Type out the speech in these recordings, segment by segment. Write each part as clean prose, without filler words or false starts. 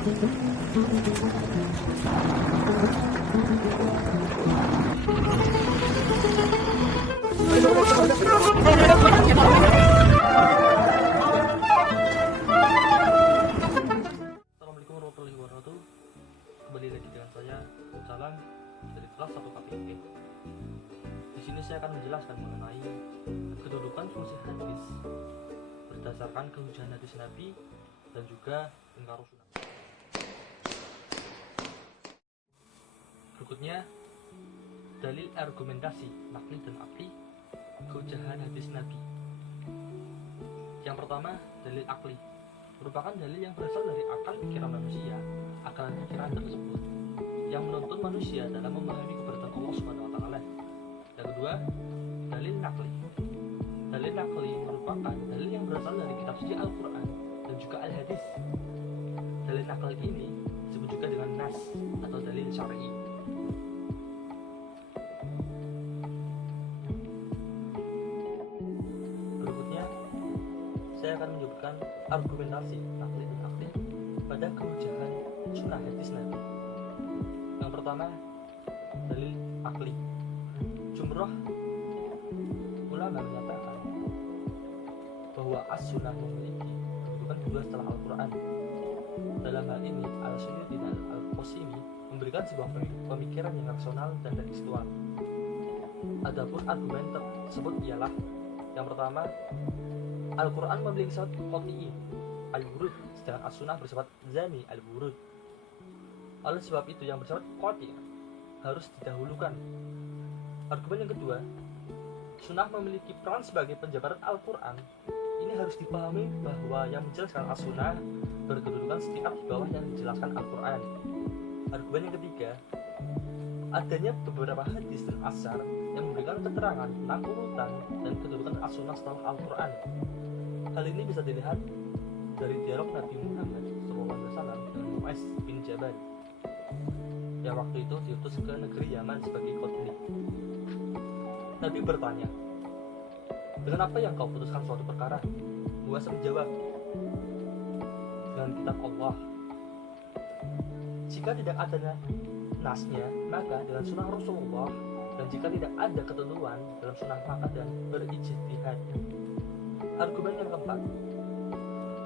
Assalamualaikum warahmatullahi wabarakatuh. Kembali lagi dengan saya Jalan dari kelas 1 KPIP. Di sini saya akan menjelaskan mengenai kedudukan fungsi hadis berdasarkan kehujahan hadis Nabi dan juga ingkar sunnah. Berikutnya dalil argumentasi nakli dan akli kehujahan hadis Nabi. Yang pertama, dalil akli merupakan dalil yang berasal dari akal pikiran manusia. Akal pikiran tersebut yang menuntun manusia dalam memahami keberadaan Allah Subhanahu wa taala. Yang kedua, dalil nakli. Dalil nakli merupakan dalil yang berasal dari kitab suci Al-Qur'an dan juga Al-Hadis. Dalil nakli ini disebut juga dengan nas atau dalil syar'i. Berikutnya, saya akan menyebutkan argumentasi nakli dan akli pada kehujahan sunnah hadis Nabi. Yang pertama, dalil akli. Jumhur ulama menyatakan bahwa as-sunnah memiliki kedudukan kedua setelah Al-Quran. Dalam hal ini, Al-Suyuti dan Al-Qasimi memberikan sebuah pemikiran yang rasional dan tekstual. Adapun argumen tersebut ialah yang pertama, Al-Quran memiliki sifat qat'i al-wurud, sedangkan as-sunnah bersifat zami al-wurud. Oleh sebab itu yang bersifat qat'i harus didahulukan. Argumen yang kedua, sunnah memiliki peran sebagai penjabaran Al-Quran. Ini harus dipahami bahwa yang menjelaskan as-sunnah berkedudukan setingkat di bawah yang dijelaskan Al-Quran. Argumen yang ketiga, adanya beberapa hadis dan asar yang memberikan keterangan tentang urutan dan kedudukan as-sunnah setelah Al-Quran. Hal ini bisa dilihat dari dialog Nabi Muhammad SAW dengan Mu'adz bin Jabal yang waktu itu diutus ke negeri Yaman sebagai qadhi. Nabi bertanya, dengan apa yang kau putuskan suatu perkara? Mu'adz menjawab, dengan kitab Allah. Jika tidak adanya nasnya, maka dengan sunnah Rasulullah, dan jika tidak ada ketentuan dalam sunnah, maka dan berijtihad. Argumen yang keempat,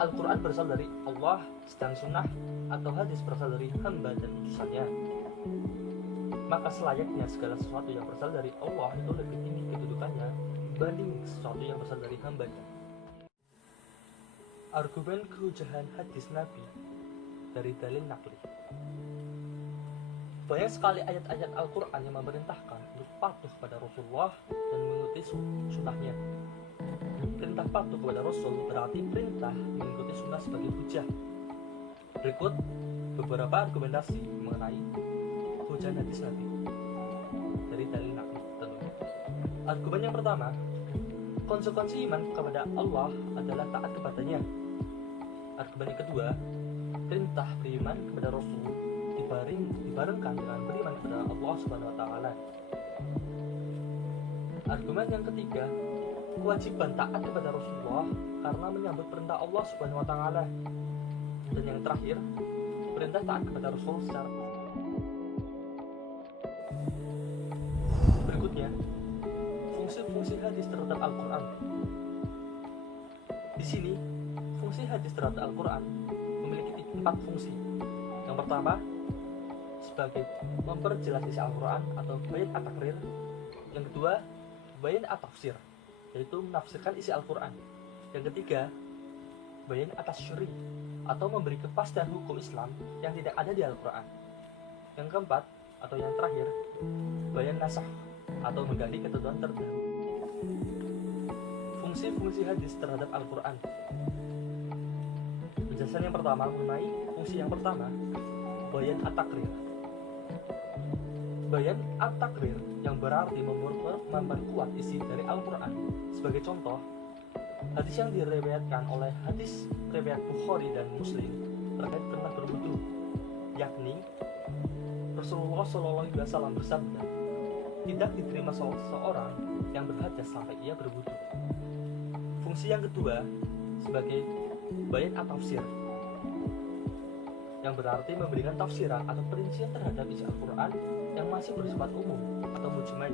Al-Quran berasal dari Allah, sedang sunnah atau hadis berasal dari hamba dan utusannya. Maka selayaknya segala sesuatu yang berasal dari Allah itu lebih tinggi kedudukannya dibanding sesuatu yang berasal dari hambanya. Argumen kehujahan hadis Nabi dari dalil nakli. Banyak sekali ayat-ayat Al-Quran yang memerintahkan untuk patuh kepada Rasulullah dan mengikuti sunnahnya. Perintah patuh kepada Rasul berarti perintah mengikuti sunnah sebagai hujah. Berikut beberapa argumentasi mengenai kehujahan hadis Nabi dari dalil nakli tentunya. Argumen yang pertama, konsekuensi iman kepada Allah adalah taat kepadanya. Argumen yang kedua, perintah beriman kepada Rasul dibarengkan dengan beriman kepada Allah Subhanahu wa taala. Argumen yang ketiga, kewajiban taat kepada Rasulullah karena menyambut perintah Allah Subhanahu wa taala. Dan yang terakhir, perintah taat kepada Rasul secara berikutnya, fungsi-fungsi hadis terhadap Al-Quran. Di sini, fungsi hadis terhadap Al-Quran memiliki 4 fungsi. Yang pertama, sebagai memperjelas isi Al-Quran atau bayan at-takrir. Yang kedua, bayan at-tafsir, yaitu menafsirkan isi Al-Quran. Yang ketiga, bayan at-tasyri, atau memberi kepastian hukum Islam yang tidak ada di Al-Quran. Yang keempat, atau yang terakhir, bayan nasakh, atau menggali ketentuan terdahulu. Fungsi-fungsi hadis terhadap Al-Quran. Penjelasan yang pertama mengenai fungsi yang pertama, bayan at-takrir. Bayan at-takrir yang berarti memperkuat isi dari Al-Quran. Sebagai contoh, hadis yang diriwayatkan oleh hadis riwayat Bukhari dan Muslim terkait perintah berwudu, yakni Rasulullah SAW bersabda, tidak diterima seseorang yang berhadas sampai ia berwudu. Fungsi yang kedua sebagai bayan at-tafsir. yang berarti memberikan tafsiran atau perincian terhadap isi Al-Quran yang masih bersifat umum atau mujmal,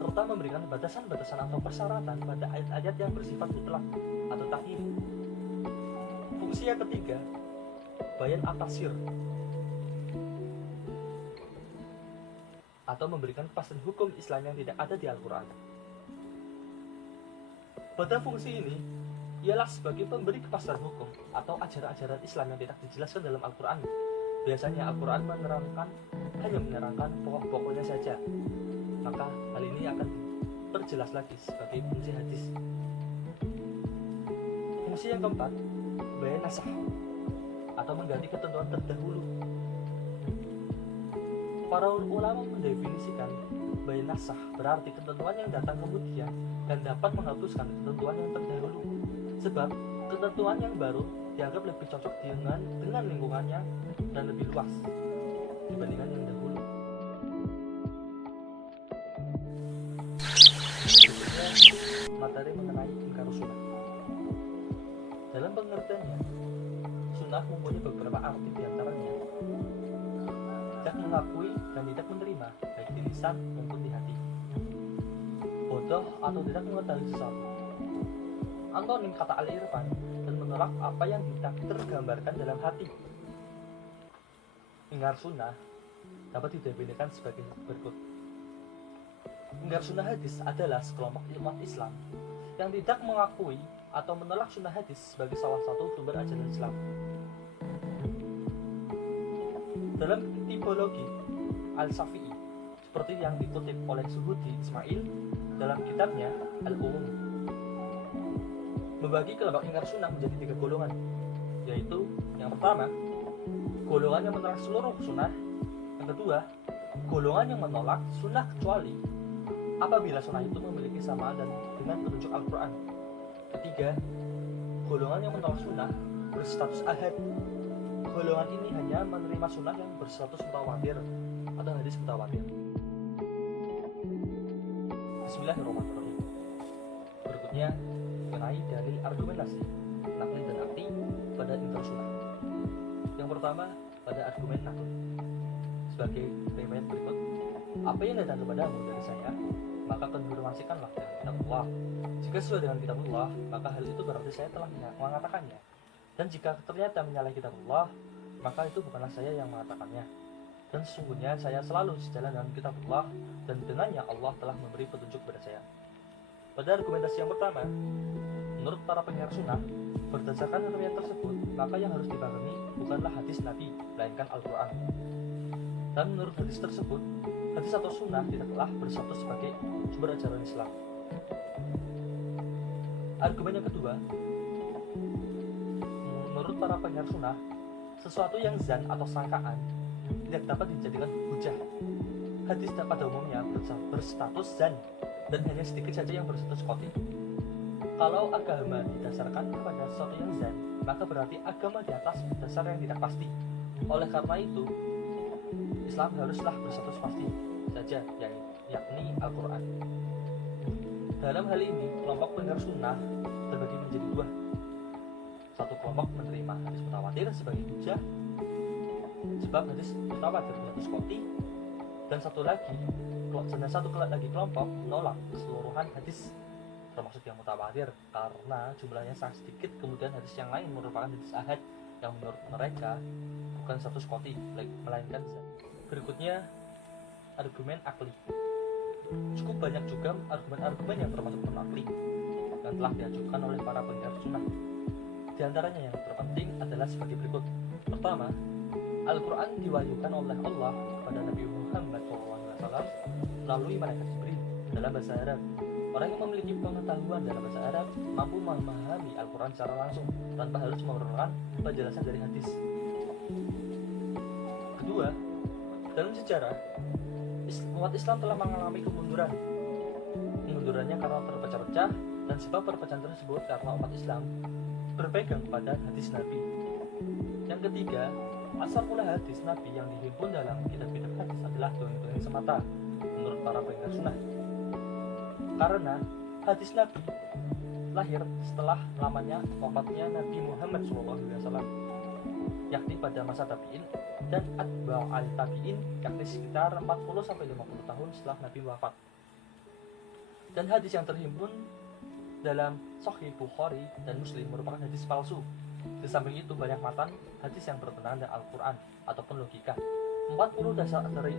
serta memberikan batasan-batasan atau persyaratan pada ayat-ayat yang bersifat mutlak atau takyid. Fungsi yang ketiga, bayan at-tafsir, atau memberikan kepastian hukum Islam yang tidak ada di Al-Quran. Pada fungsi ini, ialah sebagai pemberi kepastian hukum atau ajaran-ajaran Islam yang tidak dijelaskan dalam Al-Quran. Biasanya Al-Quran hanya menerangkan pokok-pokoknya saja, maka hal ini akan diperjelas lagi sebagai fungsi hadis. Fungsi yang keempat, bayan nasakh, atau mengganti ketentuan terdahulu. Para ulama mendefinisikan bayan nasakh berarti ketentuan yang datang kemudian dan dapat menghapuskan ketentuan yang terdahulu, sebab ketentuan yang baru dianggap lebih cocok dengan lingkungannya dan lebih luas dibandingkan yang dahulu. Berikutnya, materi mengenai ingkar sunnah. Dalam pengertiannya, sunnah mempunyai beberapa arti, diantaranya tidak mengakui dan tidak menerima, baik di lisan maupun di hati. Bodoh atau tidak mengetahui sesuatu. Antonim kata al-irfan, dan menolak apa yang tidak tergambarkan dalam hati. Ingkar sunnah dapat didefinisikan sebagai berikut. Ingkar sunnah hadis adalah sekelompok umat Islam yang tidak mengakui atau menolak sunnah hadis sebagai salah satu sumber ajaran Islam. Dalam tipologi Al-Syafi'i, seperti yang dikutip oleh Suhudi Ismail dalam kitabnya Al-Umum, membagi kelompok ingkar sunnah menjadi 3 golongan, yaitu yang pertama, golongan yang menolak seluruh sunnah. Yang kedua, golongan yang menolak sunnah kecuali apabila sunnah itu memiliki samaan dengan petunjuk Al-Quran. Ketiga, golongan yang menolak sunnah berstatus ahad. Golongan ini hanya menerima sunnah yang berstatus mutawatir atau hadis mutawatir. Bismillahirrahmanirrahim. Berikutnya mengenai dalil argumentasi, nakli dan akli pada ingkar sunnah. Yang pertama, pada argumen nakli. Sebagai riwayat berikut, apa yang datang kepadamu dari saya, maka konfirmasikanlah dengan kitab Allah. Jika sesuai dengan kitab Allah, maka hal itu berarti saya telah mengatakannya. Dan jika ternyata menyalahi kitab Allah, maka itu bukanlah saya yang mengatakannya. Dan sesungguhnya saya selalu sejalan dengan kitab Allah, dan dengannya Allah telah memberi petunjuk kepada saya. Pada argumentasi yang pertama, menurut para pengingkar sunnah, berdasarkan riwayat tersebut, maka yang harus dipahami bukanlah hadis Nabi, melainkan Al-Quran. Dan menurut hadis tersebut, hadis atau sunnah tidaklah berstatus sebagai sumber ajaran Islam. Argumen yang kedua, menurut para pengingkar sunnah, sesuatu yang zan atau sangkaan tidak dapat dijadikan hujah. Hadis pada umumnya berstatus zan dan hanya sedikit saja yang berstatus qati. Kalau agama didasarkan kepada sesuatu yang zan, maka berarti agama di atas dasar yang tidak pasti. Oleh karena itu, Islam haruslah berstatus pasti saja, yakni Al-Quran. Dalam hal ini, kelompok pengingkar sunnah terbagi menjadi 2. Satu kelompok menerima hadis mutawatir sebagai hujah, sebab hadis mutawatir berstatus qati, dan satu lagi kelompok menolak keseluruhan hadis termasuk yang mutawatir karena jumlahnya sangat sedikit. Kemudian hadis yang lain merupakan hadis ahad yang menurut mereka bukan status qati melainkan zan. Berikutnya argumen akli. Cukup banyak juga argumen-argumen yang termasuk non-akli yang telah diajukan oleh para pengingkar sunnah. Di antaranya yang terpenting adalah sebagai berikut. Pertama, Al-Quran diwahyukan oleh Allah kepada Nabi Muhammad SAW melalui malaikat Jibril dalam bahasa Arab. Orang yang memiliki pengetahuan dalam bahasa Arab mampu memahami Al-Quran secara langsung tanpa harus memerlukan penjelasan dari hadis. Kedua, dalam sejarah, umat Islam telah mengalami kemunduran. Kemundurannya karena terpecah-pecah, dan sebab perpecahan tersebut karena umat Islam berpegang pada hadis Nabi. Yang ketiga, asal mula hadis Nabi yang dihimpun dalam kitab-kitab hadis adalah dongeng-dongeng semata menurut para pengingkar sunnah. Karena hadis Nabi lahir setelah lamanya wafatnya Nabi Muhammad SAW. yakni pada masa tabi'in, dan atba'al tabi'in, yakni sekitar 40-50 tahun setelah Nabi wafat. Dan hadis yang terhimpun dalam Sahih Bukhari dan Muslim merupakan hadis palsu. Di samping itu banyak matan hadis yang bertentangan dengan Al-Quran ataupun logika. 40 dasar dari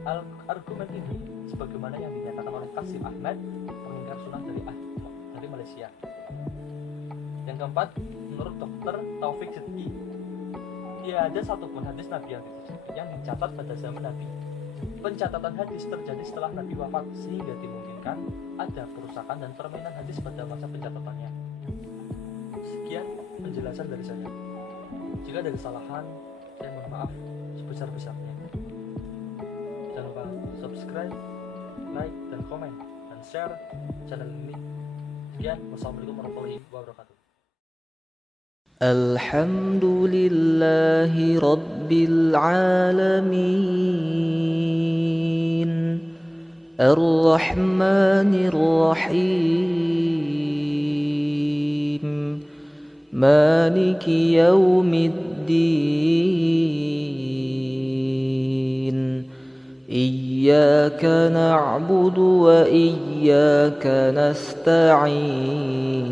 argumen ini sebagaimana yang dinyatakan oleh Qasim Ahmad, pengingkar sunnah dari Malaysia. Yang keempat, menurut Dr. Taufik Sidki, tidak ada satupun hadis Nabi yang dicatat pada zaman Nabi. Pencatatan hadis terjadi setelah Nabi wafat, sehingga dimungkinkan ada kerusakan dan permainan hadis pada masa pencatatannya. Sekian penjelasan dari saya. Jika ada kesalahan, saya mohon maaf sebesar-besarnya. Jangan lupa subscribe, like, dan komen, dan share channel ini. Sekian, wassalamualaikum warahmatullahi wabarakatuh. Alhamdulillahi Rabbil Alamin, Ar-Rahmanir Rahim, Maliki Yawmiddin, Iyyaka na'budu wa iyyaka nasta'in.